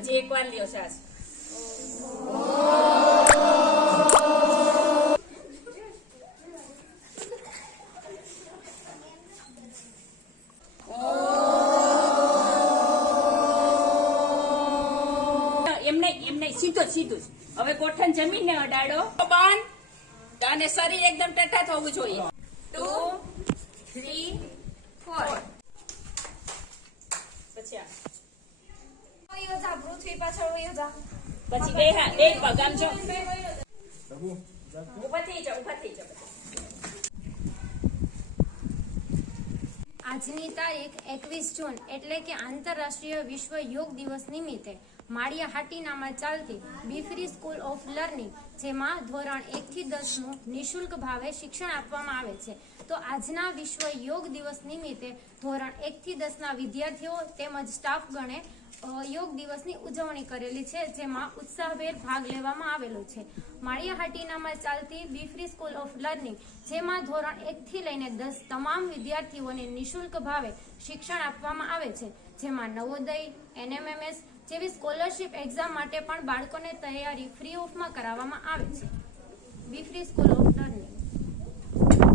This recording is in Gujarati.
હજી એકવાર લ્યો શ્વાસ. એમને સીધો સીધું. હવે ગોઠણ જમીનને અડાડો બંધ અને શરીર એકદમ ટટા થવું જોઈએ. 2 3 4 પછી પૃથ્વી પાછળ વયો જા. પછી બે પગ આમ જો. ઉભા થઈ જાઓ. આજની તારીખ 21 જૂન એટલે કે આંતરરાષ્ટ્રીય વિશ્વ યોગ દિવસ નિમિત્તે માળિયા હાટીનામાં ચાલતી બી ફ્રી સ્કૂલ ઓફ લર્નિંગ, જેમાં ધોરણ 1 થી 10 નું નિઃશુલ્ક ભાવે શિક્ષણ આપવામાં આવે છે. તો આજના વિશ્વ યોગ દિવસ નિમિત્તે ધોરણ 1 થી 10 ના વિદ્યાર્થીઓ તેમજ સ્ટાફગણે યોગ દિવસની ઉજવણી કરેલી છે, જેમાં ઉત્સાહભેર ભાગ લેવામાં આવેલો છે. માળિયા હાટીનામાં ચાલતી બી ફ્રી સ્કૂલ ઓફ લર્નિંગ, જેમાં ધોરણ 1 થી લઈને 10 તમામ વિદ્યાર્થીઓને નિઃશુલ્ક ભાવે શિક્ષણ આપવામાં આવે છે, જેમાં નવોદય, NMMS જેવી સ્કોલરશિપ એક્ઝામ માટે પણ બાળકોને તૈયારી ફ્રી ઓફમાં કરાવવામાં આવે છે. બી ફ્રી સ્કૂલ ઓફ લર્નિંગ.